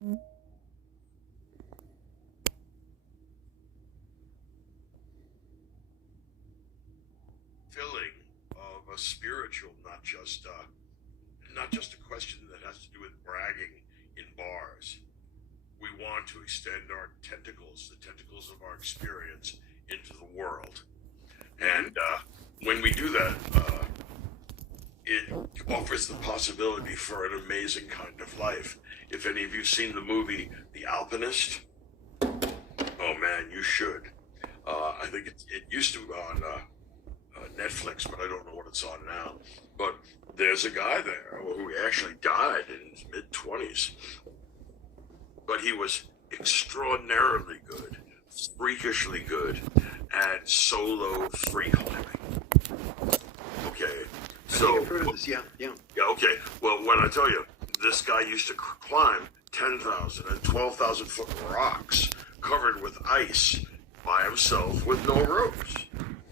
Filling of a spiritual, not just a question that has to do with bragging in bars. We want to extend our tentacles, the tentacles of our experience, into the world. And when we do that, it offers the possibility for an amazing kind of life. If any of you seen the movie The Alpinist, oh man, you should. I think it used to be on Netflix, but I don't know what it's on now. But there's a guy there who actually died in his mid-20s. But he was extraordinarily good, freakishly good at solo free climbing. Okay, so I've heard of this. Yeah. okay. Well, when I tell you, this guy used to climb 10,000 and 12,000 foot rocks covered with ice by himself with no ropes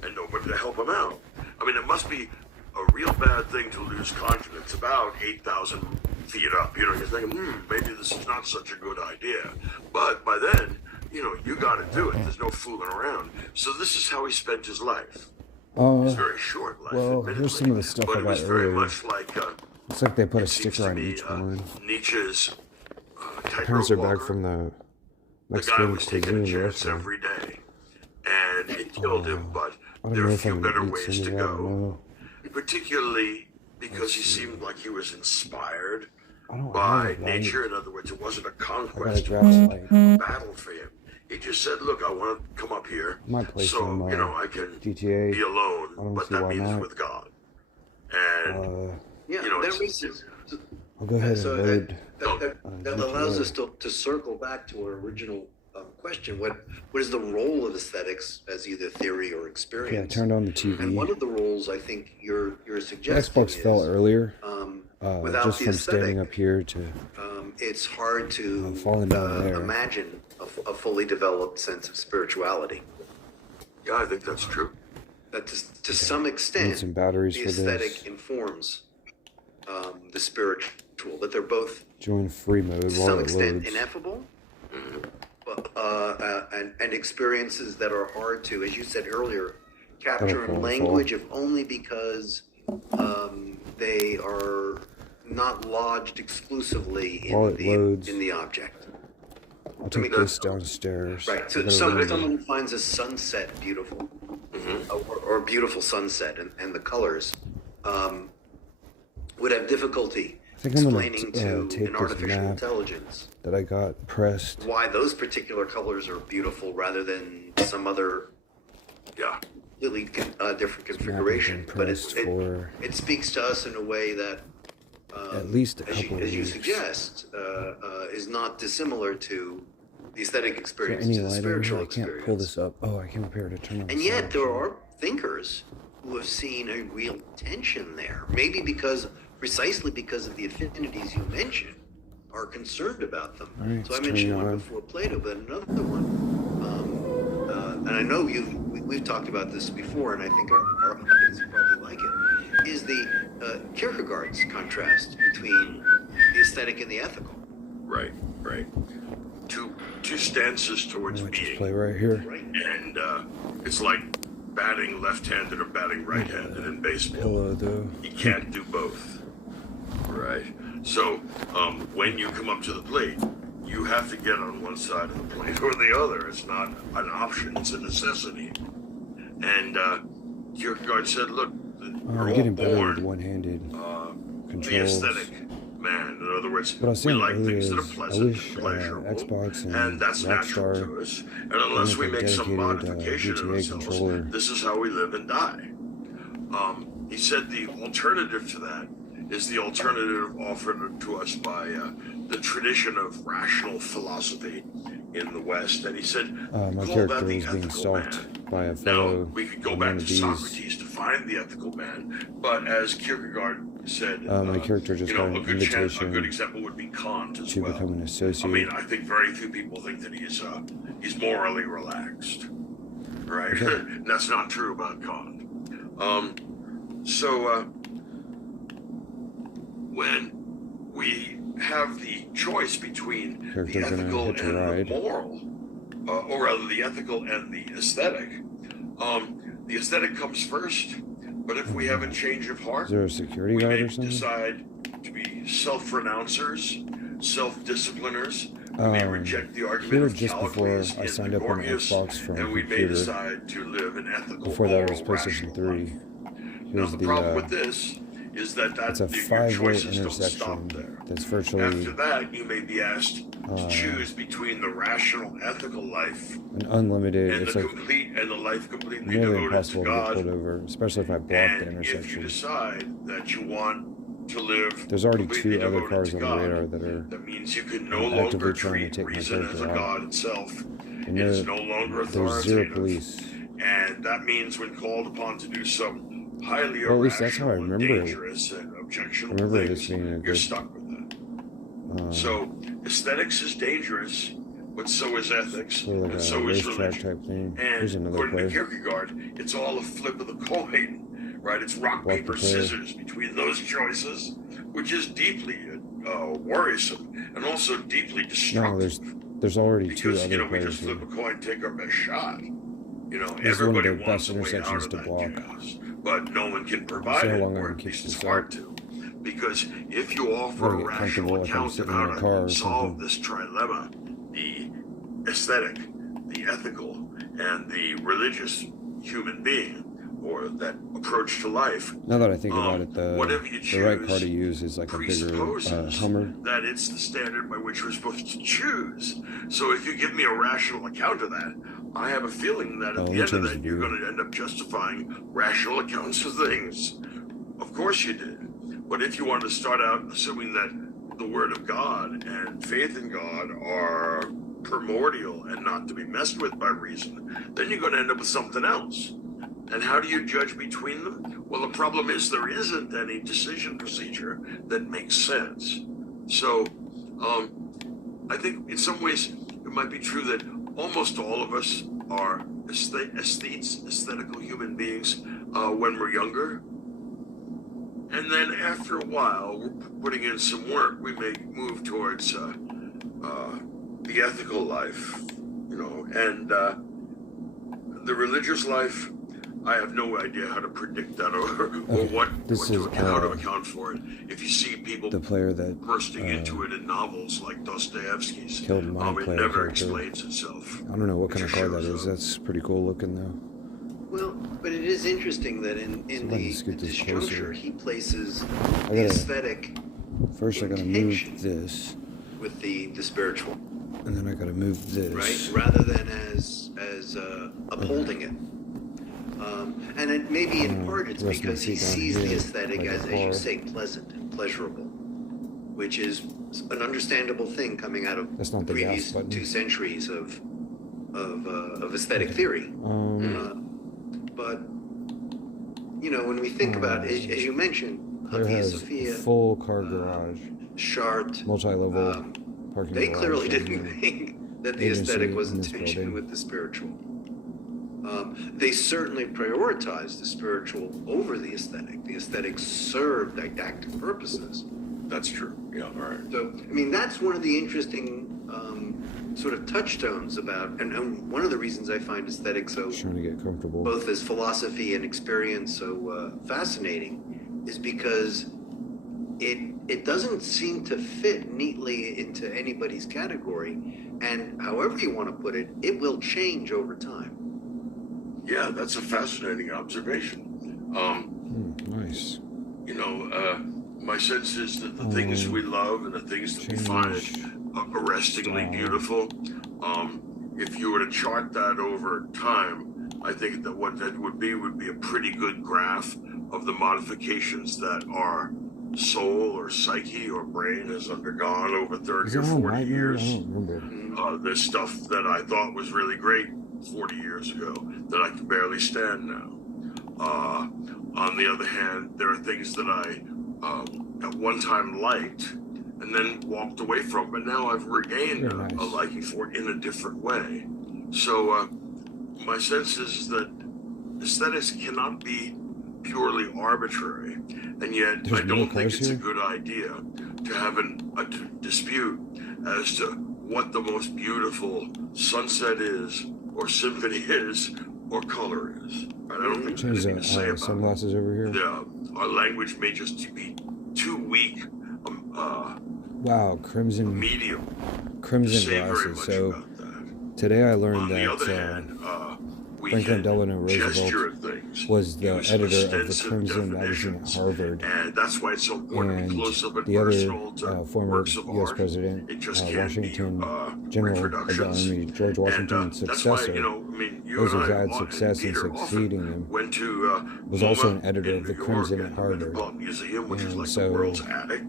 and nobody to help him out. I mean, it must be a real bad thing to lose confidence about 8,000 feet up. You know, you're thinking, maybe this is not such a good idea. But by then, you got to do it. There's no fooling around. So this is how he spent his life. It's very short life. Well, here's some of the stuff but I it was got very earlier. much like Looks like they put a it seems sticker to on me, each one. Nietzsche's Parents are tightrope back walker. from the The guy Mexican was taking a cuisine chance restaurant. every day, and it killed him. But I don't there are know a if few I'm better gonna eat ways to some of that. I don't go, know. particularly because he seemed like he was inspired I don't by have a light. nature. In other words, it wasn't a I gotta conquest; it grab a was light. a battle for him. He just said, "Look, I want to come up here, I might play so some I can GTA. be alone, I don't but see that why means not. with God." And Yeah. You know, that it's- raises. I'll go ahead So and load. that allows us to circle back to our original question. What is the role of aesthetics as either theory or Okay, I experience? turned on the And one TV. of the roles I think you're The suggesting Xbox fell is earlier. without Just the from standing aesthetic, up here to it's hard to falling down there. imagine a fully developed sense of spirituality. yeah, I think that's true. That to some need extent, some batteries the for aesthetic this. informs the spiritual. That they're both Join free mode to while some it extent loads. ineffable, and experiences that are hard to, as you said earlier, capture in That'll language if only because they are not lodged exclusively While it loads. in the object. I'll take this downstairs. Right. I So gotta someone load it. who finds a sunset beautiful, or a beautiful sunset, and the colors, would have difficulty I think I'm gonna explaining to tape an this artificial map intelligence that I got pressed. why those particular colors are beautiful rather than some other Yeah, completely different This map has configuration. been But pressed for it speaks to us in a way that, at least a as couple of you weeks. suggest, is not dissimilar to the aesthetic Is there experience, any to the light over here? spiritual I can't experience. pull this up. Oh, I came up here to turn on the And yet sound. there are thinkers who have seen a real tension there. Maybe precisely because of the affinities you mentioned, are concerned about them. All right, So I it's mentioned turning one on. before Plato, but another one, and I know we've talked about this before, and I think our audience probably like it, is the Kierkegaard's contrast between the aesthetic and the ethical. right. Two stances towards I might just being. play right here. Right? And it's like batting left-handed or batting right-handed in baseball. Pillow though. You can't do both, right? So when you come up to the plate, you have to get on one side of the plate or the other. It's not an option; it's a necessity. And Kierkegaard said, "Look, we're I'm all getting better with born one-handed the controls. aesthetic man. In other words, What I was we saying like earlier things that are is I pleasant wish and pleasurable, Xbox and and that's natural Rockstar to us. And unless we make a make some dedicated, modification of GTA ourselves, controller. this is how we live and die." He said the alternative to that is the alternative offered to us by the tradition of rational philosophy in the West. And he said, my call character that the was being ethical stalked man. by a Now, fellow we could go one back of to these. Socrates to find the ethical man, but as Kierkegaard said, My character just got an a invitation good example would be Kant as to well. become an I associate. mean, I think very few people think that he's morally relaxed, right? Okay. That's not true about Kant. When we have the choice between the Character's gonna ethical hitch a and ride. the moral, or rather the ethical and the aesthetic. The aesthetic comes first, but if we have a change of heart, Is there a security we guard may or something? decide to be self-renouncers, self-discipliners. We may reject the argument here of just before Callicles I and signed up on Gregorius, Xbox from and we may computer. decide to live an ethical, Before that was moral, PlayStation rational 3. life. Now Here's the the problem with this is that it's a your 5-way choices don't stop intersection there. that's After virtually that, you may be asked to choose between the rational, ethical life an unlimited. and It's the like complete and the life completely nearly devoted to impossible to get pulled God. over, especially if I block the And if you intersection. decide that you want to live There's already completely 2 other devoted cars to on the God, radar that are that means you can no actively longer trying to treat take my reason as a character out. God itself. And It is there- no longer there's 0 authoritative. police. And that means when called upon to do some highly Well, at least that's how I irrational and remember it. dangerous and I objectionable remember this things, being a you're good. stuck with that. Uh, So aesthetics is dangerous, but so is ethics, sort of like and a so is racetrack religion. type thing. And Here's another according player. to Kierkegaard, it's all a flip of the coin, right? It's rock, Block paper, the player. scissors between those choices, which is deeply worrisome and also deeply No, destructive. there's already 2 Because, other we players just flip here. a coin, take our best shot. This is one of Everybody the wants best a way out intersections of to that block. chaos, but no one can provide See how it, long I or can at keep least it's this hard to. Because if you offer Gotta a get rational comfortable if I'm account of sitting how in a car or to solve something. this trilemma, the aesthetic, the ethical, and the religious human being, or that approach to life, Now that I think about it, whatever you the right car choose to use is like a bigger presupposes Hummer. that it's the standard by which we're supposed to choose. So if you give me a rational account of that, I have a feeling that at Oh, the let me end of change that, the you're view. going to end up justifying rational accounts of things. Of course you did. But if you want to start out assuming that the Word of God and faith in God are primordial and not to be messed with by reason, then you're going to end up with something else. And how do you judge between them? Well, the problem is there isn't any decision procedure that makes sense. So, I think in some ways it might be true that almost all of us are aesthetes, aesthetical human beings when we're younger. And then after a while, we're putting in some work, we may move towards the ethical life, and the religious life. I have no idea how to predict that or how to account for it. If you see people The player that bursting into it in novels like Dostoevsky's, killed my it player never character. explains itself. I don't know what kind It of car just that shows is. up. That's pretty cool looking though. Well, but it is interesting that in See if I the can scoot this disjuncture, closer. he places I the gotta- aesthetic First I gotta intention move this, with the spiritual, and then I gotta move this. right? Rather than as upholding it. And it maybe in part it's rest my because he feet down sees the here, aesthetic like a as you car. say, pleasant and pleasurable, which is an understandable thing coming out of That's not the the gas previous button. 2 centuries of aesthetic theory. But when we think about, as you mentioned, There Hagia has Sophia, full car garage, Chartres, multi-level parking they garage. clearly and, didn't think that the agency aesthetic was in in this tension building. with the spiritual. They certainly prioritized the spiritual over the aesthetic. The aesthetic served didactic purposes. That's true. Yeah, all right. So, I mean, that's one of the interesting sort of touchstones about, and one of the reasons I find aesthetic so, Just trying to get comfortable. both as philosophy and experience, so fascinating, is because it doesn't seem to fit neatly into anybody's category, and however you want to put it, it will change over time. Yeah, that's a fascinating observation. Nice. My sense is that the things we love and the things that we find arrestingly beautiful, if you were to chart that over time, I think that what that would be a pretty good graph of the modifications that our soul or psyche or brain has undergone over 30 Is or that on 40 Nightmare? I years. don't remember. There's stuff that I thought was really great 40 years ago that I can barely stand now. On the other hand, there are things that I at one time liked and then walked away from, but now I've regained Very nice. a liking for it in a different way. So my sense is that aesthetics cannot be purely arbitrary, and yet There's I no don't think cars it's a here? good idea to have a dispute as to what the most beautiful sunset is, or symphony is, or color is. And I don't think Change there's anything to say the about it. sunglasses over here. Our language may just be too weak, Wow, crimson medium to crimson say very glasses. much So about that. today I On learned the other that hand, we Franklin can Delano gesture Roosevelt at things, was the use editor of the extensive Crimson magazine at definitions, Harvard, and that's why it's so important to and be close up and the other personal to former works of U.S. art. president, It just can't Washington be General of the reproductions. Army, George Washington's And that's why, successor, I mean, you those and who I, had and success in Peter succeeding often him, went to was also an MoMA editor in of the New Crimson York at and the Harvard. Metropolitan Museum, which is And like so, the world's attic.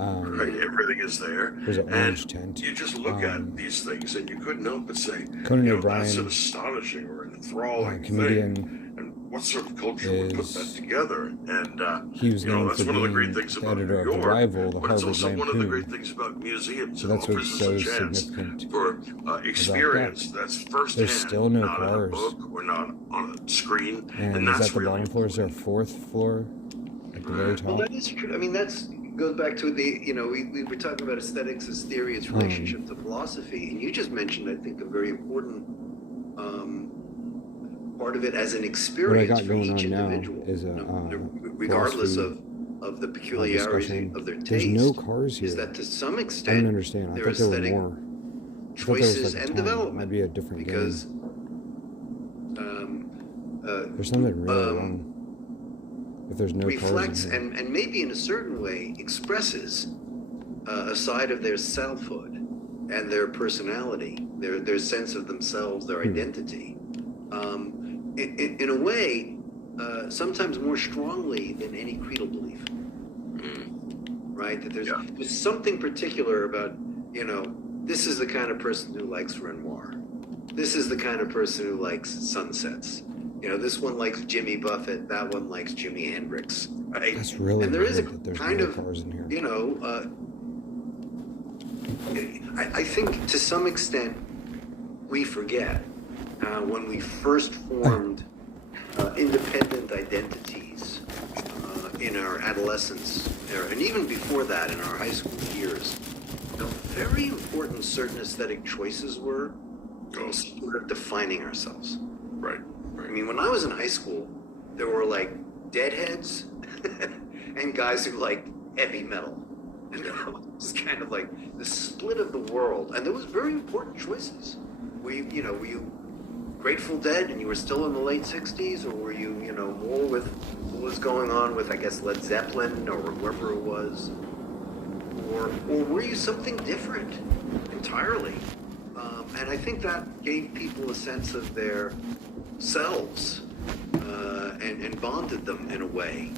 Right, everything is there. there's an orange And tent. you just look at these things and you couldn't help but say, Conan you know, that's O'Brien, an astonishing or enthralling comedian, thing. And what sort of culture would put that is together? And, he was you know, known that's for one of the being great things the about New editor of the York. rival, the But it's Harvard also one of the great Lampoon. things about museums. So It that's what offers us so a chance significant for experience about that's firsthand, There's still no not in a cars. book or not on a screen. And that's is that the really bottom floor? Is there a important. fourth floor at the very Well, top? that is true. I mean, that's goes back to the, you know, we were talking about aesthetics as theory, its relationship to philosophy, and you just mentioned, I think, a very important part of it as an What I experience got for going each on now individual, is a regardless philosophy of the peculiarity discussion. of their There's taste. no cars here. Is that to some I don't extent understand. I their thought there were aesthetic more. I thought there was choices like a and ton. It might development, be a different because game. There's something really wrong if there's no reflects cars in here. and maybe in a certain way expresses a side of their selfhood and their personality, their sense of themselves, their identity, in a way, sometimes more strongly than any creedal belief. Right? That there's something particular about, you know, this is the kind of person who likes Renoir. This is the kind of person who likes sunsets. You know, this one likes Jimmy Buffett, that one likes Jimi Hendrix, right? That's really and there is a weird that there's kind no of, cars in here. you know, I think to some extent we forget when we first formed independent identities in our adolescence, and even before that in our high school years, how very important certain aesthetic choices were in sort of defining ourselves. Right. I mean, when I was in high school, there were like deadheads and guys who liked heavy metal. And it was kind of like the split of the world. And there was very important choices. Were you Grateful Dead and you were still in the late 60s? Or were you, you know, more with what was going on with, I guess, Led Zeppelin or whoever it was? Or were you something different entirely? And I think that gave people a sense of their selves and bonded them in a way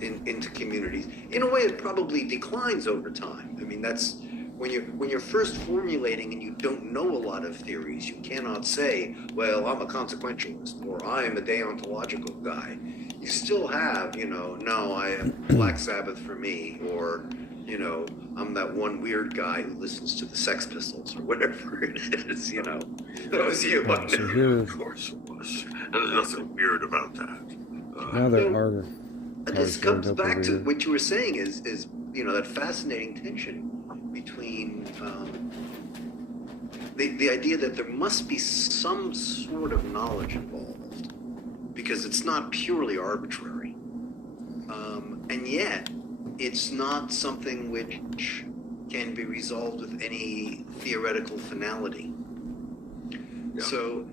into communities. In a way, it probably declines over time. I mean, that's when you're first formulating and you don't know a lot of theories. You cannot say, "Well, I'm a consequentialist" or "I'm a deontological guy." You still have, you know, "No, I am Black Sabbath for me," or, you know, "I'm that one weird guy who listens to the Sex Pistols," or whatever it is, you know. That was you. Right, so here, Of course it was. And there's nothing weird about that. now there are And cars this showing comes up back over to here. what you were saying is you know, that fascinating tension between the idea that there must be some sort of knowledge involved because it's not purely arbitrary, and yet it's not something which can be resolved with any theoretical finality. So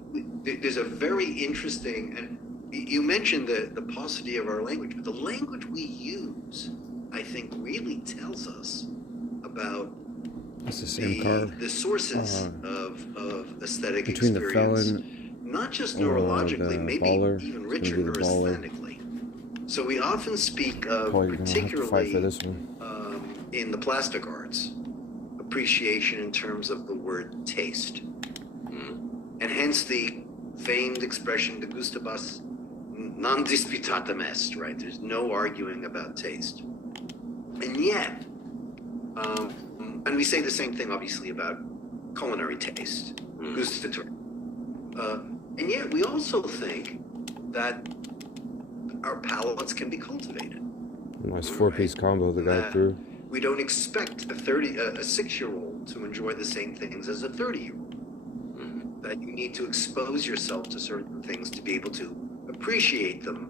there's a very interesting, and you mentioned the paucity of our language, but the language we use, I think, really tells us about It's the same car. the sources of aesthetic Between the experience, felon not just or neurologically, the maybe baller, even it's gonna be richer the baller. neurasthenically. So we often speak of, Probably gonna have to fight for particularly this one. in the plastic arts, appreciation in terms of the word taste. And hence the famed expression, de gustibus non disputatum est, right? There's no arguing about taste. And yet, and we say the same thing, obviously, about culinary taste, gustatory. And yet, we also think that our palates can be cultivated. Nice four-piece combo the guy That threw. we don't expect a 6-year-old to enjoy the same things as a 30-year-old. That you need to expose yourself to certain things to be able to appreciate them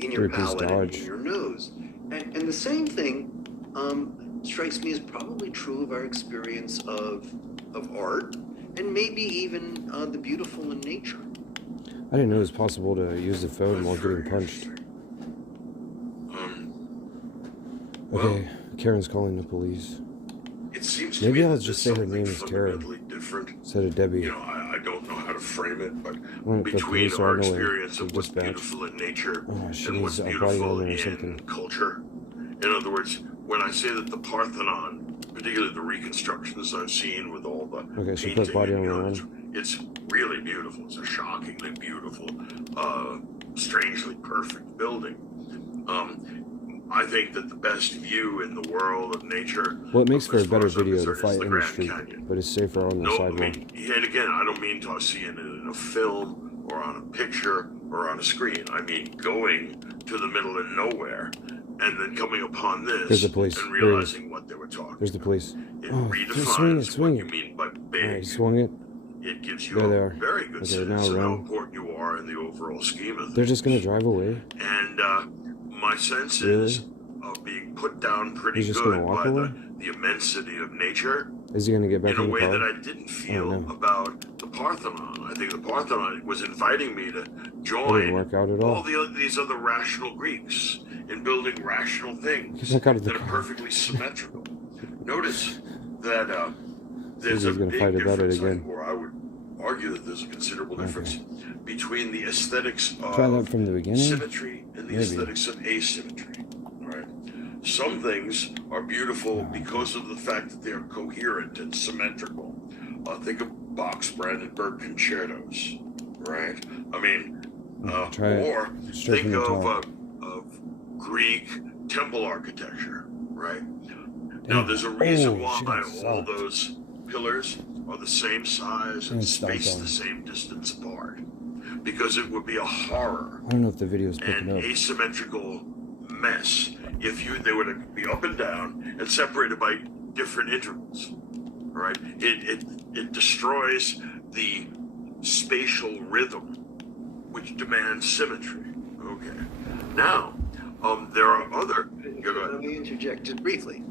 in your Three-piece palate and dodge. in your nose. And the same thing strikes me as probably true of our experience of art and maybe even the beautiful in nature. I didn't know it was possible to use the phone while That's very getting punched. interesting. Okay, Karen's calling the police. It seems to Maybe me I'll that just there's say her name something is Karen fundamentally different. instead of Debbie. You know, I don't know how to frame it, but Well, the between police are our on the way experience to of what's dispatch. beautiful in nature Oh, she and what's needs a body beautiful armor or in something. culture. In other words, when I say that the Parthenon, particularly the reconstructions I've seen with all the Okay, so painting, put body and, armor on. it's really beautiful. It's a shockingly beautiful, strangely perfect building. I think that the best view in the world of nature. Well, it makes for a as far better as I'm video to concerned, is fight the in the Grand street, Canyon. but it's safer on the No, I sidewalk. mean, and again, I don't mean to see it in a film or on a picture or on a screen. I mean going to the middle of nowhere and then coming upon There's this the police. and There it is. realizing what they were talking There's the about. police. It Oh, redefines swing what it. you mean by Alright, big. swung it. It gives you There they a are. very good Okay, now sense of how around. important you are in the overall scheme of They're things. just gonna drive away? And my sense Really? is of being put down pretty He's just good gonna walk by away? the immensity of nature. Is he gonna get back In a in the way car? that I didn't feel no. about the Parthenon. I think the Parthenon was inviting me to It didn't join work out at all all. these other rational Greeks in building rational Get things back out of the that are car. perfectly symmetrical. Notice that there's He's a gonna big fight about it difference, again. or I would argue that there's a considerable Okay. difference between the aesthetics Try that of from the beginning? symmetry and the Maybe. aesthetics of asymmetry. Right? Some things are beautiful because of the fact that they are coherent and symmetrical. Think of Bach's Brandenburg concertos, right? I mean, Try it or straight think from the top. of Greek temple architecture, right? Now, Damn. there's a reason Oh, why she got all socked. those pillars are the same size and And stomped spaced on. the same distance apart, because it would be a horror I don't know if the video's picking an up. asymmetrical mess if they were to be up and down and separated by different intervals. Right? It destroys the spatial rhythm which demands symmetry. Okay. Now, there are other. Go ahead. Let me interject just briefly.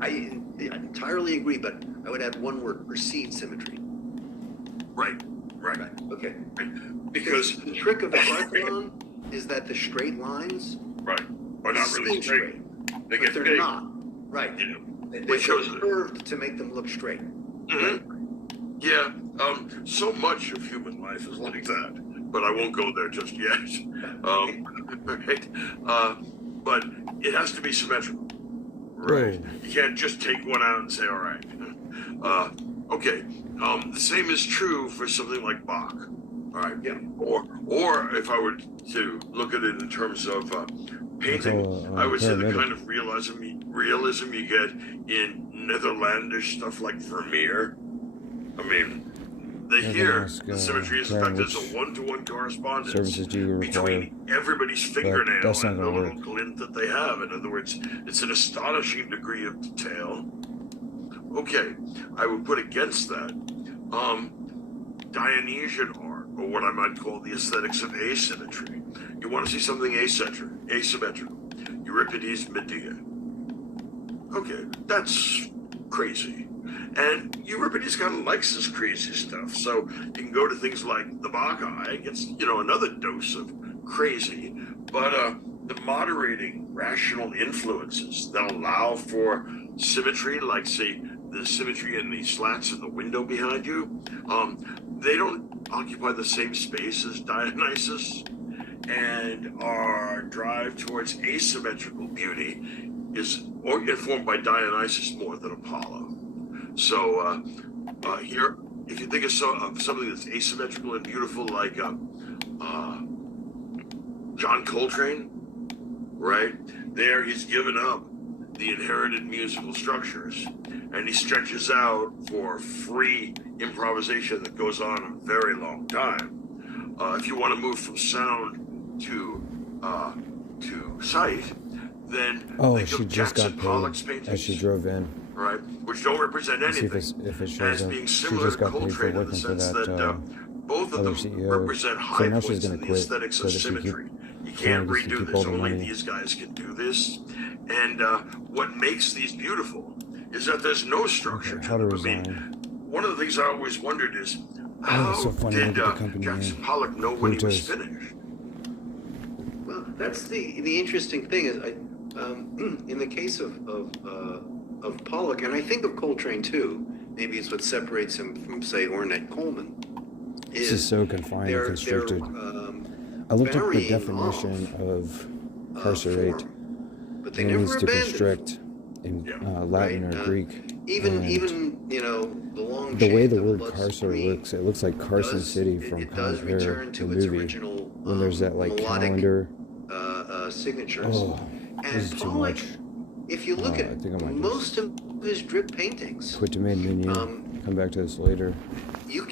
I entirely agree, but I would add one word: perceived symmetry. Right. Okay. Because The trick of the Parthenon is that the straight lines right are not really seem straight. They but get they're big. not. Right. Yeah. They're Which shows it. curved to make them look straight. Yeah, so much of human life is like that, but I won't go there just yet. Right? But it has to be symmetrical, right? Whoa. You can't just take one out and say, all right. Okay, the same is true for something like Bach, all right? Yeah. Or if I were to look at it in terms of painting, I would say the paramedic. kind of realism you get in Netherlandish stuff like Vermeer. I mean, Yeah, here, ask, the symmetry is in Karen fact there's which a one-to-one correspondence services do you require? between everybody's fingernail that's not and the gonna little work. glint that they have. In other words, it's an astonishing degree of detail. Okay, I would put against that Dionysian art, or what I might call the aesthetics of asymmetry. You want to see something asymmetrical. Euripides' Medea. Okay, that's crazy. And Euripides kind of likes this crazy stuff, so you can go to things like the Bacchae. It gets, another dose of crazy, but the moderating rational influences that allow for symmetry, like say the symmetry in the slats in the window behind you, they don't occupy the same space as Dionysus, and our drive towards asymmetrical beauty is informed by Dionysus more than Apollo. So here, if you think of something that's asymmetrical and beautiful, like John Coltrane, right? There he's given up the inherited musical structures, and he stretches out for free improvisation that goes on a very long time. If you want to move from sound to to cite, then Oh, think she of just Jackson got Pollock's paid paintings, as she drove in. right, which don't represent Let's see anything, if it shows as up. being She similar just to got paid for Coltrane in the working for sense that that both of other them CEO. represent So high now she's points gonna in the quit aesthetics so of that she keep symmetry. You can't just to redo keep this. all the Only money. these guys can do this. And what makes these beautiful is that there's no structure Okay, to how to them. I resign. mean, one of the things I always wondered is Oh, it's how so funny. did Look at the company Jackson name. Pollock know when he was Brutus. finished? Well, that's the interesting thing is in the case of Pollock, and I think of Coltrane too. Maybe it's what separates him from, say, Ornette Coleman. This is so confined and constricted. I looked up the varying definition of carcerate, form, but they and it never means to abandoned constrict in Yeah. Latin Right, or Greek. even And you know the long the way chant the of word Blood carcer Supreme looks, it looks like Carson City from it does Con Air, return the to its movie. original When there's that like melodic calendar. signatures. Oh, And this is too Pollock, much. if you look I at think I might most of his drip paintings, Quit to main menu. Come back to this later. you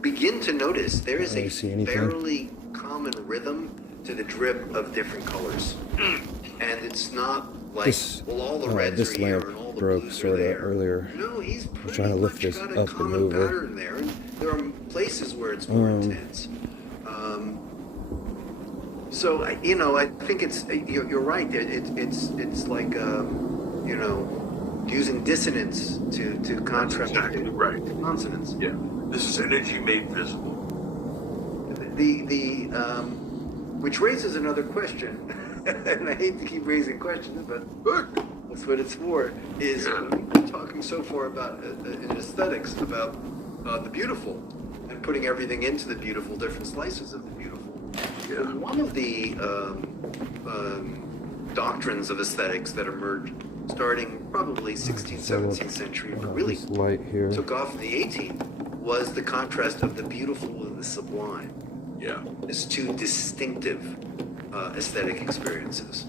begin to notice there is I a see anything. fairly common rhythm to the drip of different colors, and it's not like This all the reds this are here lamp and all the broke blues are sorta there. earlier. No, he's I was pretty trying to lift much this got up a and common move it. pattern there, and there are places where it's more intense. So you know, I think it's you're right. It's like you know, using dissonance to contrast exactly right. to consonance. Yeah. This is energy made visible. The which raises another question, and I hate to keep raising questions, but that's what it's for. Is we're talking so far about in aesthetics about the beautiful and putting everything into the beautiful, different slices of the beautiful. Yeah. One of the doctrines of aesthetics that emerged starting probably 16th, 17th century, but really This light here. took off in the 18th, was the contrast of the beautiful and the sublime Yeah. as two distinctive aesthetic experiences.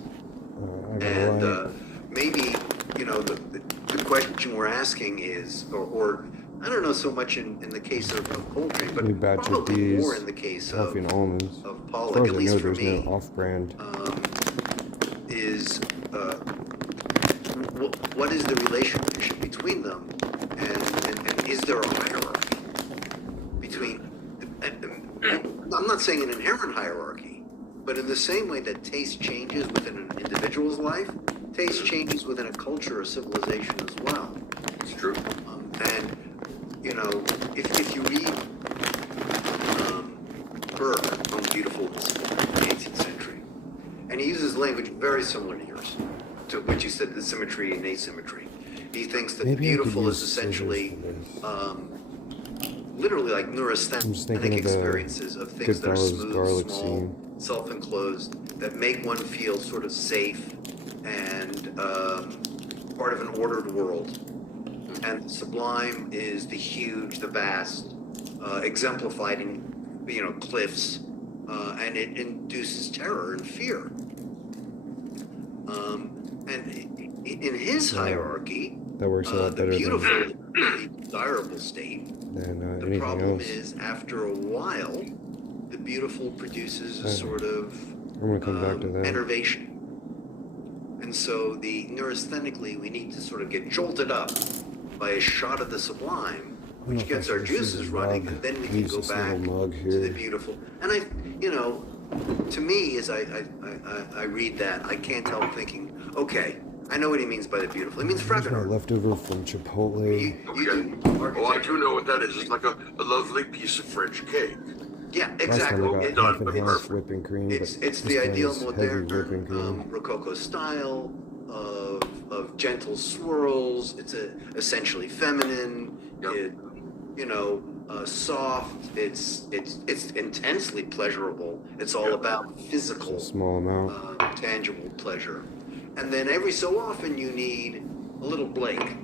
I got a And light. maybe, you know, the question we're asking is, or I don't know so much in the case of Coltrane, but New batch of probably these more in the case coffee and almonds. of As Pollock, far as at I least know, for there's me, no off-brand. is what is the relationship between them, and is there a hierarchy between? I'm not saying an inherent hierarchy, but in the same way that taste changes within an individual's life, taste changes within a culture or civilization as well. It's true. And you know, if you read Burke on Beautifulness in the 18th century, and he uses language very similar to yours, to which he said the symmetry and asymmetry. He thinks that Maybe the I could beautiful is use essentially scissors for literally like I'm just thinking neurasthenic of the experiences of things that are Goodfellas smooth, garlic small, scene. self-enclosed, that make one feel sort of safe and part of an ordered world. And the sublime is the huge, the vast, exemplified in cliffs, and it induces terror and fear. And in his hierarchy, That works a lot the better beautiful, the desirable state. than The anything problem else. is, after a while, the beautiful produces a Yeah. sort of I'm gonna come back to that. enervation. And so neurasthenically, we need to sort of get jolted up by a shot of the sublime, I don't know which if gets I our should use juices this running, mug. and then we I'll can use go this back little mug to the here. beautiful. And to me, as I read that, I can't help thinking, okay, I know what he means by the beautiful. He means Here's my Fragonard. leftover from Chipotle. You Okay. do Oh, I architecture. do know what that is. It's like a lovely piece of French cake. Yeah, Last exactly. time I It- got half done, and half perfect. whipping cream, but It's this the time ideal it's heavy whipping modern cream. Rococo style of gentle swirls. It's essentially feminine. Yep. Soft. It's intensely pleasurable. It's all Yep. about It's physical, a small amount. tangible pleasure. And then every so often you need a little Blake.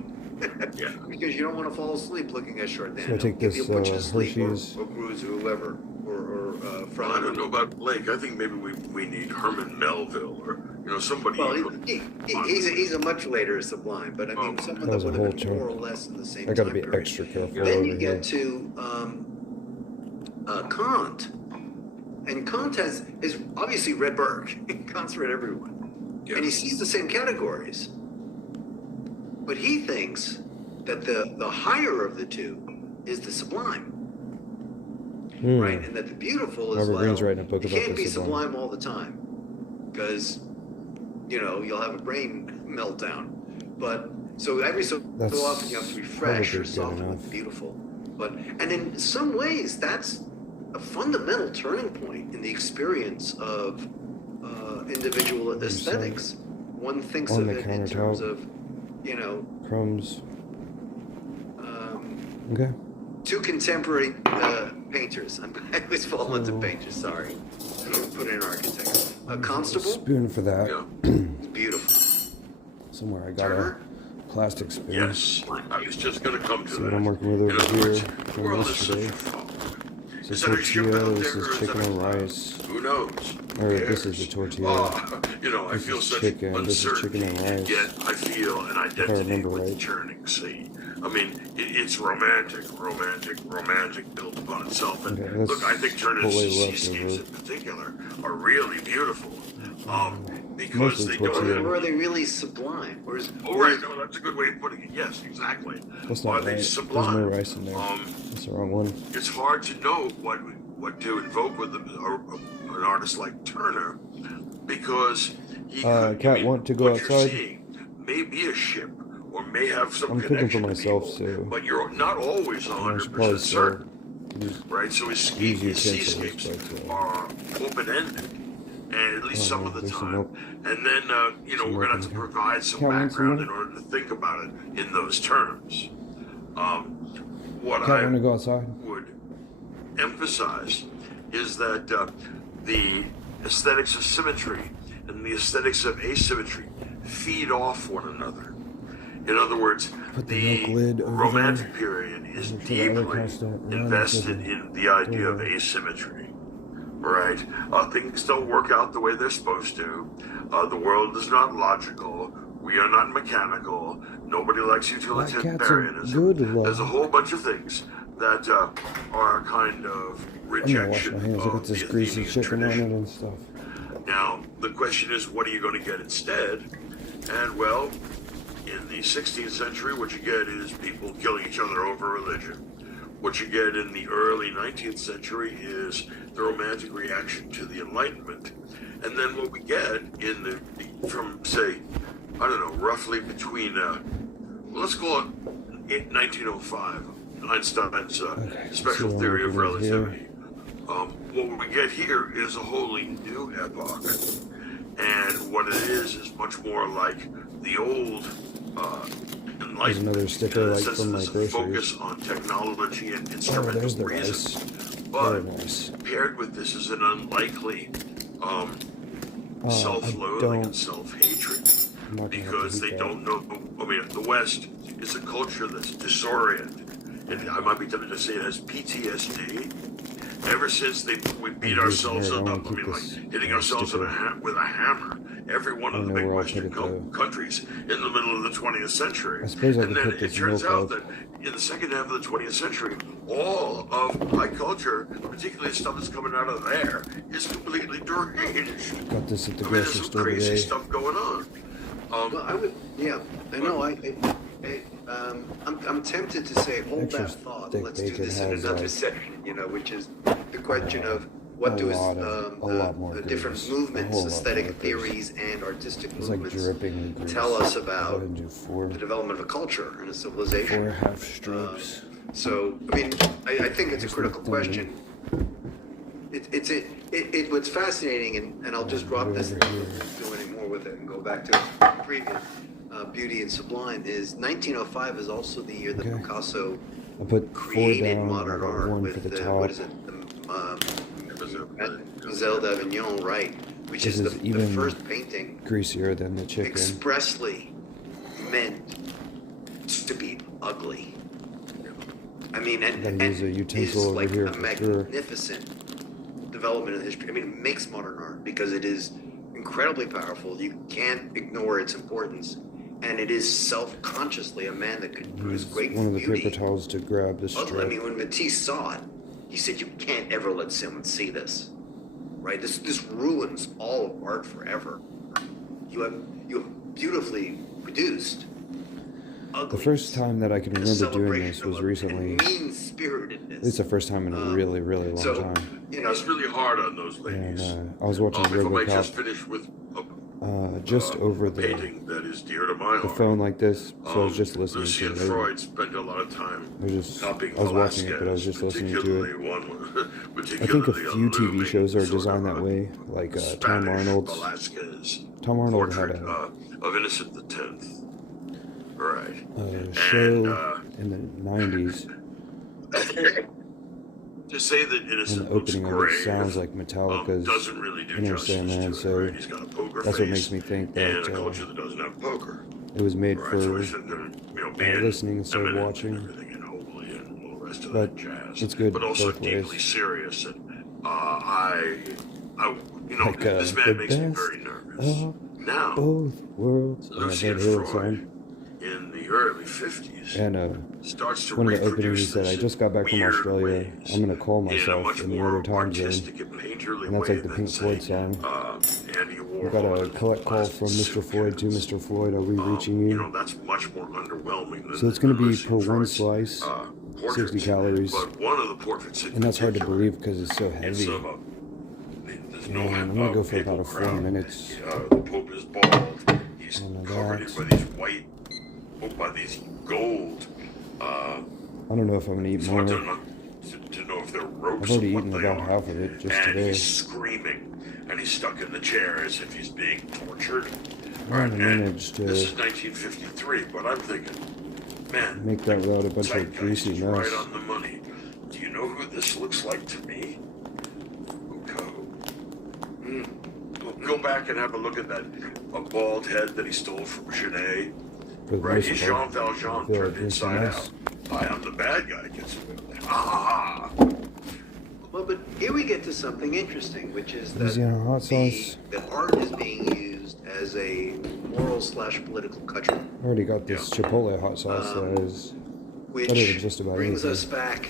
Yeah. Because you don't want to fall asleep looking at Chardin. So I take Give you this, a bunch of sleep, Hershey's. or Gruz, or whoever, or Well, I don't know about Blake. I think maybe we need Herman Melville or somebody. Well, he's a much later Sublime, but I mean Oh. someone That that was a would whole have been more or chunk. less in the same I gotta time be period. extra careful Then over you here. get to Kant, And Kant is obviously read Burke. Kant's read everyone. Yeah. And he sees the same categories. But he thinks that the higher of the two is the sublime. Right? And that the beautiful is Robert Greene's writing a book you about can't the be sublime. sublime all the time. Because, you'll have a brain meltdown. But so every so often you have to refresh yourself with the beautiful. And in some ways, that's a fundamental turning point in the experience of individual aesthetics. One thinks of it in terms of, Crumbs. Okay. Two contemporary painters. I always fall into painters, sorry. I don't put in architects. A Constable, Spoon for that. it's beautiful. Somewhere I got Turner? a plastic spoon. Yes, I was just going to come to See that. what I'm working with In over other words, here the from world is such a yesterday. fog. It's Is a that a ship tortilla, out this there, or is is chicken that and a- rice. Who knows? Or Who this is cares? the tortilla. I This feel is such chicken, this is uncertainty, chicken and rice. yet I feel an identity remember with the right. churning sea. I mean, it's romantic built upon itself. And Okay, let's look, I think Turner's pull away seascapes left in particular are really beautiful. Because Mostly they don't tortilla. have... Or are they really sublime? Or is, Oh, right, no, that's a good way of putting it. Yes, exactly. That's Are not they right. sublime? There's no rice in there. That's the wrong one. It's hard to know what to invoke with an artist like Turner, because he could, Cat want to go what outside? You're seeing may be a ship or may have some I'm cooking connection for to myself, people, so but you're not always I should 100% probably certain, use right? So his utensils, seascapes but, are open-ended, and at least some of the there's some time. milk. And then Some we're milk going to have to in here. provide some Cat want some background in milk? order to think about it in those terms. What Cat I want to go outside? would emphasize is that the aesthetics of symmetry and the aesthetics of asymmetry feed off one another. In other words, Put the milk lid over romantic there. period is Until the other deeply cats don't run invested into in the idea of door. asymmetry. Right? Things don't work out the way they're supposed to. The world is not logical. We are not mechanical. Nobody likes Black cats are utilitarianism. good, love. There's a whole bunch of things that are a kind of I'm gonna wash rejection my hands. I got of the this greasy Athenian chicken on it tradition. and stuff. Now, the question is, what are you going to get instead? And, well, in the 16th century, what you get is people killing each other over religion. What you get in the early 19th century is the romantic reaction to the Enlightenment. And then what we get in from, say, I don't know, roughly between, let's call it 1905, Einstein's special so theory of we're gonna do relativity. What we get here is a wholly new epoch. And what it is much more like the old Enlightenment. There's another sticker, in the like, sense from that my there's a groceries. focus on technology and Oh, instrumental there's the reason. rice. But Very nice. paired with this is an unlikely I self-loathing don't- and self-hatred, I'm not gonna have because to they eat don't know. I mean, the West is a culture that's disoriented, and I might be tempted to say it has PTSD. Ever since we beat I'm ourselves here, I up, wanna I keep mean, like this hitting ourselves with sticker. a hammer. Every one I of the know big where I'll Western put it, though. countries in the middle of the 20th century. I suppose I and could then put it this turns milk out out. that in the second half of the 20th century, all of high culture, particularly the stuff that's coming out of there, is completely deranged. Got this at the I mean, there's grocery some store crazy today. stuff going on. Well, I would, yeah, I know. I'm tempted to say, hold Extra that thought. thick Let's do bacon this in has, another like, session. Which is the question of what a do lot more the different goodness. A movements, whole lot aesthetic more goodness. theories, and artistic It's like movements dripping grease. tell us Go ahead about and do four the development of a culture and a civilization. half strokes. So, I mean, I think it's a critical question. What's fascinating, and I'll just drop this and do any more with it and go back to previous Beauty and Sublime, is 1905 is also the year that Okay. Picasso I put four created down. I modern got art one with for the the, top. what is it, Mademoiselle d'Avignon, right? Which This is is the even first painting Greasier than the chicken. expressly meant to be ugly. I mean, and Gotta use a is utensil over like here a for sure. magnificent development in history. I mean, it makes modern art because it is incredibly powerful. You can't ignore its importance, and it is self-consciously a man that could produce Use great one of the beauty. paper towels to grab the Well, I strip. mean, when Matisse saw it, he said, "You can't ever let someone see this." right? This ruins all of art forever. You have beautifully produced. The first time that I can remember doing this was recently. Mean-spiritedness. It's the first time in a really, really long time. You know, It's really hard on those ladies. And I was watching If I might just RoboCop finish with just over the painting that is dear to my heart. phone like this, so I was just listening Lucy to and it. Freud spent a lot of time I was copying watching it, but I was just listening to it. I think a few TV shows are designed that way, like Tom Arnold's. Velasquez Tom Arnold had portrait of Innocent the Tenth. Right. Show in the 90s, to say that and Innocent the opening of looks it great sounds like Metallica's doesn't really do Inner justice Sandman, to it, so right? He's got a poker that's face what makes me think and that a culture that doesn't have poker. it was made Right, for so it's, being listening instead of eminent watching. and everything and holy and all the rest of But that jazz. it's good but also both deeply ways. serious. And Like, this the man makes me best very nervous. of Now, both worlds. Lucy and Van Halen Freud song. in the early 50s And starts to one of the reproduce openings said, this I just got back from weird Australia. ways, I'm going to call in a myself much in the more other time zone. artistic and painterly And that's way like the than, Pink say, Floyd song. Andy Warhol. We got a and collect call Plastic from Mr. Soup Floyd to Cats. Mr. Floyd. Are we reaching you? That's much more underwhelming than So it's going to be Lucy per and one Freud's, slice, portraits. 60 calories. But one of the portraits in And that's hard to particular, believe because it's so it's heavy. of a, there's no And I'm going to go for papal about 4 crown. minutes. The Pope is bald. He's Oh my covered God. by these white, by these gold. I don't know if I'm going to eat It's more. hard to know if they're ropes. I've already or what eaten they about are. half of it just And today. he's screaming, and he's stuck in the chair as if he's being tortured. I haven't managed to This is 1953, but I'm thinking, man, make that route a bunch of zeitgeist greasy is mess. right on the money. Do you know who this looks like to me? Foucault. Go back and have a look at that bald head that he stole from Genet. For the Right, most he's part. Jean Valjean I feel like turned greasy inside mess. out. I am the bad guy. Gets away with it. Ha ha ha. Well, but here we get to something interesting, which is that Louisiana hot sauce. the art is being used as a moral/political cudgel, I already got this Chipotle hot sauce that is which better than just about brings anything. us back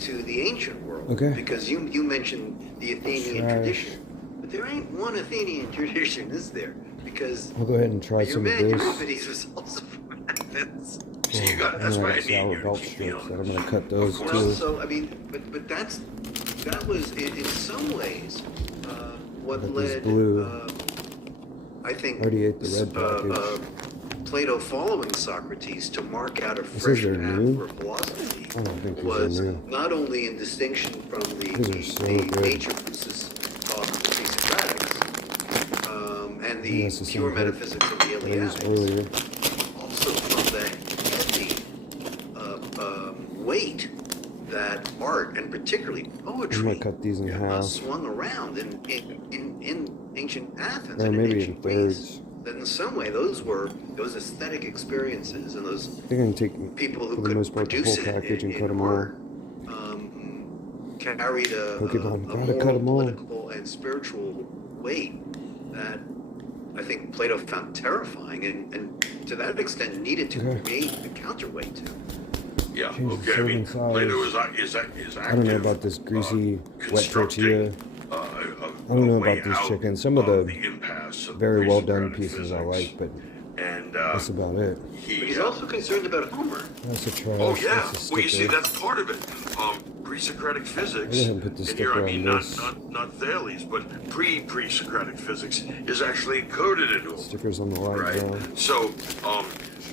to the ancient world. Okay. Because you mentioned the Athenian Trash. tradition, but there ain't one Athenian tradition, is there? Because I'll go ahead and try your some of man this. Euripides was also from Athens. See, you got, I'm that's gonna why I get need sour you belt to keep me strips on that I'm this. gonna cut those Of course. Well, too. so I mean, but that was in some ways what But this led. blue- I think Already ate the red package. Plato following Socrates to mark out a This fresh is their path new? for philosophy I don't think these was are new. not only in distinction from These are so the good. nature physicists taught of the Pre-Socratics and the That's the same pure type metaphysics of the I used Eleatics, earlier. also from the heavy weight that art and particularly I'm poetry gonna cut these in half. swung around in ancient Athens Or and in maybe in ancient Greece. thirds. That in some way those aesthetic experiences and those I think I'm taking, people who for the could most part, the whole produce it package and in cut them all. art, carried a Pokemon, gotta moral, cut 'em all. political, and spiritual weight that I think Plato found terrifying and to that extent needed to Okay. create a counterweight to. Yeah, Change the okay. I mean, serving Plato size. is active. I don't know about this greasy, wet constructing, tortilla. I don't know about this chicken. Some of the impasse of Very well done pre-Socratic pieces I physics. like, but And that's about it. But he, he's also concerned about Homer. That's a trash. oh yeah, That's a well you see sticker. that's part of it. Pre-Socratic physics, Go ahead and put the and here I sticker mean on not this. not Thales, but pre-Socratic physics is actually encoded in Homer, Stickers on the light right? bar. So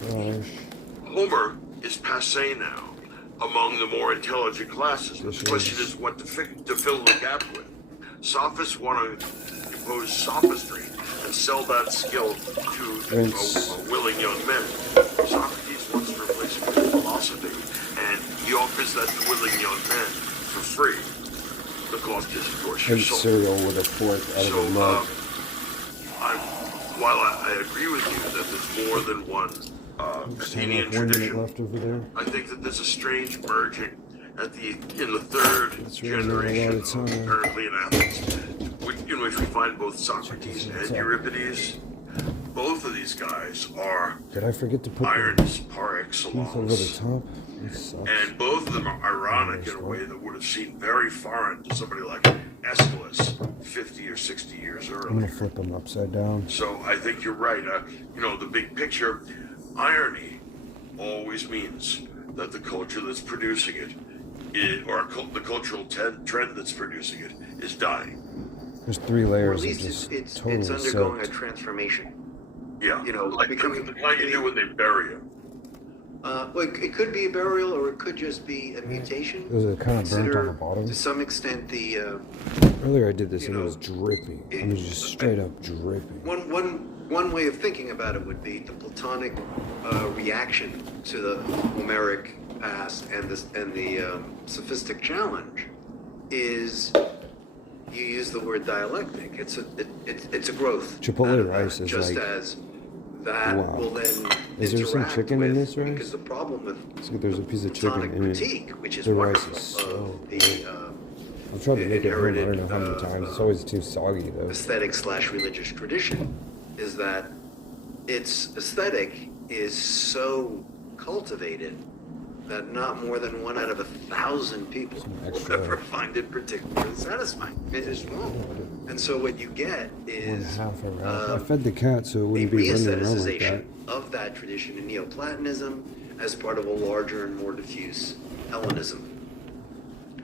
Trash. Homer is passé now among the more intelligent classes. But the This question is- is what to fill the gap with. Sophists want to impose sophistry and sell that skill to Rinse. a willing young men. Socrates wants to replace it with philosophy, and he offers that to willing young men for free. The cost is, of course, your Eat soul. cereal with a fork out So, of a mug. while I agree with you that there's more than one Just have Athenian like 1 minute tradition, left over there. I think that there's a strange merging in the third It's really not a lot generation of time. of Heraclean Athens, in which we find both Socrates and Euripides. Both of these guys are Did I forget to put the irons par teeth over the excellence. top? That sucks. And both of them are ironic in a way that would have seemed very foreign to somebody like Aeschylus. 50 or 60 years I'm gonna earlier. flip them upside down. So I think you're right. The big picture, irony always means that the culture that's producing it, the cultural trend that's producing it, is dying. There's 3 Or at layers of least just it's totally undergoing soaked. a transformation. Yeah, like becoming the kind you do when they bury him. Well, it could be a burial, or it could just be a mutation. Was it kind of burnt on Consider, the bottom? to some extent, the Earlier I did this you and it know, was dripping. I mean, just straight up dripping. one way of thinking about it would be the Platonic reaction to the Homeric past and the sophistic challenge is, you use the word dialectic. It's a growth. Chipotle out of that, rice is just like- as that wow. will then Is there some interact chicken in with- this rice? Because the problem with See, there's a piece of chicken Platonic in it. critique, which is The rice wonderful, is so of the good. I've tried to make it home, I don't know how many inherited, times. It's always too soggy though. aesthetic/religious tradition, is that its aesthetic is so cultivated that not more than 1 out of 1,000 people will extra- ever find it particularly satisfying. It is wrong. And so what you get is 1/2 a wrap. I fed the cat so it a wouldn't be running around like reaestheticization that. of that tradition in Neoplatonism as part of a larger and more diffuse Hellenism.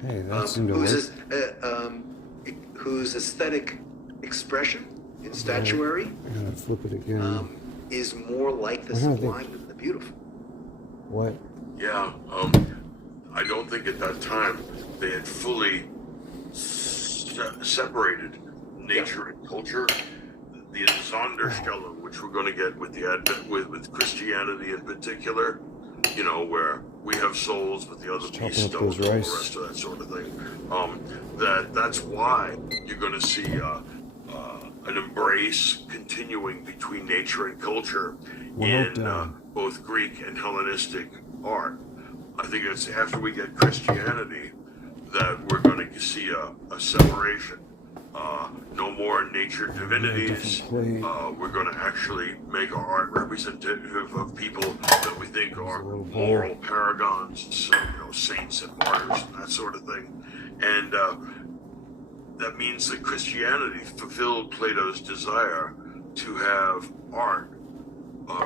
Hey, that seemed to work. Whose aesthetic expression in statuary I gotta flip it again. is more like the I don't think- sublime than the beautiful. What? Yeah, I don't think at that time they had fully separated nature and culture. The Sonderstellung, which we're going to get with the Advent, with Christianity in particular, where we have souls, but the other Chopping piece up don't, those all the rice. rest of that sort of thing. That's why you're going to see an embrace continuing between nature and culture in both Greek and Hellenistic art. I think it's after we get Christianity that we're going to see a separation. No more nature divinities. We're going to actually make our art representative of people that we think are moral paragons, saints and martyrs, and that sort of thing. And that means that Christianity fulfilled Plato's desire to have art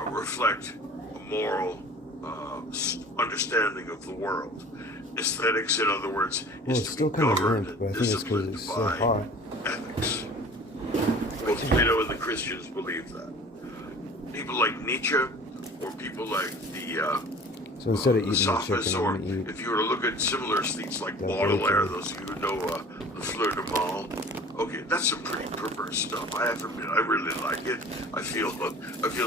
reflect a moral understanding of the world. Aesthetics, in other words, Well, is it's to still be kind of governed burnt, but I and think it's because disciplined it's so by hot. ethics. Both Plato and the Christians believe that. People like Nietzsche, or people like So instead of the eating the Sophists, chicken, or I'm gonna eat. if you were to look at similar aesthetes like That Baudelaire, bacon. those of you who know the Fleur de Mal, okay, that's some pretty perverse stuff. I have to admit, I really like it. I feel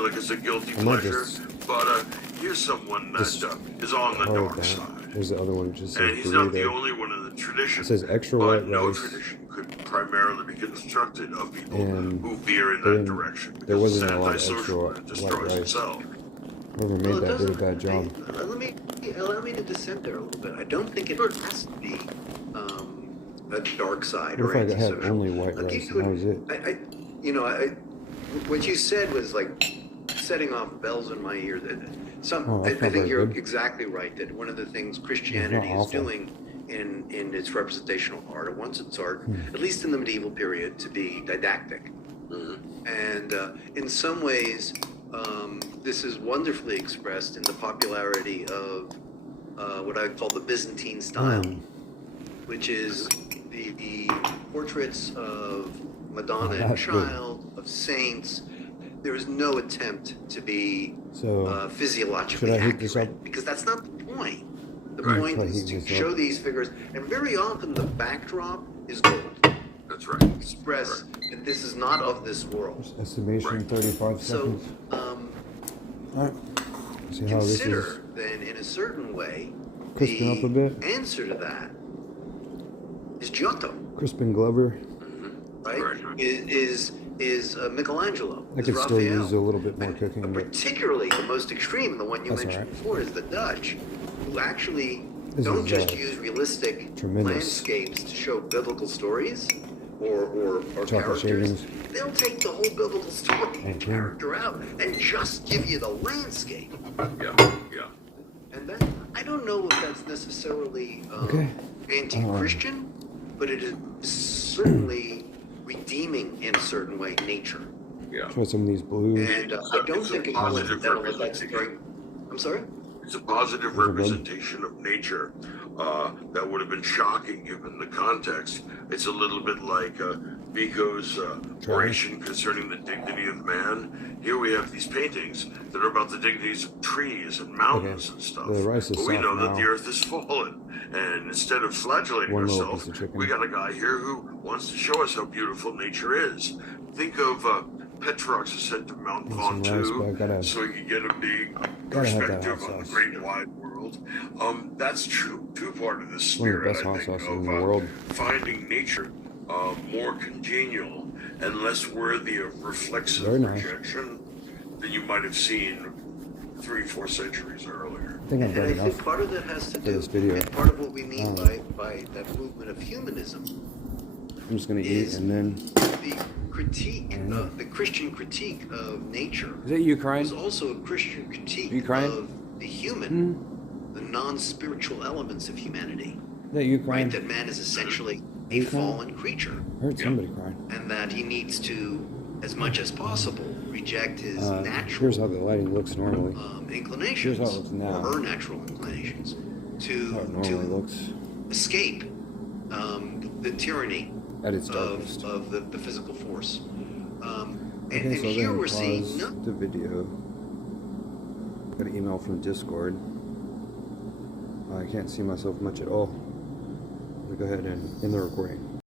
like it's a guilty I might pleasure. just- But here's someone that just is on the Hold dark that. side. There's the other one, just And says he's not the burrito. only one in the tradition. It says extra but white no rice. tradition could primarily be constructed of people And who veer in they that didn't- direction. there Because wasn't it's a lot of extra antisocial white and it destroys rice. itself. Whoever made Well, it that did a doesn't- bad job. Allow me to dissent there a little bit. I don't think it has to be a dark side What or if I had antisocial. only white I'll give rice you and that was it? what you said was like setting off bells in my ear. That Oh, I that's not think very you're good. exactly right. That one of the things Christianity is awful. doing in its representational art, or once its art, Hmm. at least in the medieval period, to be didactic. And in some ways, this is wonderfully expressed in the popularity of what I call the Byzantine style, Mm. which is the portraits of Madonna and That's good. Child, of saints. There is no attempt to be So, physiologically should I heat accurate, this up? because that's not the point. The Right. point Should I is heat to this show up? these figures, and very often the backdrop is gold. That's right. Express that this is not of this world. estimation Right. 35 So seconds. Alright. See how this is consider then, in a certain way, crisping up a bit. answer to that is Giotto, Crispin Glover. right? Right. Is Michelangelo? I is could still Raphael. use a little bit more And cooking, but particularly the most extreme, the one you That's mentioned all right. before, is the Dutch, who actually This don't is, just use realistic tremendous. landscapes to show biblical stories or Chocolate characters. shavings. They'll take the whole biblical story and And character out and just give you the landscape. Yeah. And that, I don't know if that's necessarily Okay. anti-Christian, but it is certainly redeeming in a certain way nature. Yeah. Show some of these blues. And I don't think it's coincidental that that's during. I'm sorry? It's a positive representation of nature that would have been shocking given the context. It's a little bit like Vico's oration concerning the dignity of man. Here we have these paintings that are about the dignities of trees and mountains and stuff. The rice is But we soft know that now. the earth is fallen. And instead of flagellating One little ourselves, piece of chicken. we got a guy here who wants to show us how beautiful nature is. Think of Petrarch's ascent to Mount And some rice, but I Ventoux, gotta- so you can get a big gotta have that perspective hot on the sauce. great wide world. That's true part of this One of the spirit, best I hot think, sauces of in the world. finding nature more congenial and less worthy of reflexive Very nice. rejection than you might have seen 3-4 centuries earlier. I think I've And done I think enough. part of that has to do, this video. and part of what we mean by that movement of humanism I'm just gonna eat is and then. the critique, the Christian critique of nature Is that you was crying? also a Christian critique You crying? of the human, the non-spiritual elements of humanity, Is that you crying? right? That man is essentially a You crying? fallen creature, I heard somebody crying. and that he needs to, as much as possible, reject his Here's natural how the lighting looks normally. inclinations, Here's how it looks now. or her natural inclinations, How it normally to looks escape the tyranny at its darkest. of the physical force. And Okay, so here then we're seeing pause the video. Got an email from Discord. I can't see myself much at all. We'll go ahead and end the recording.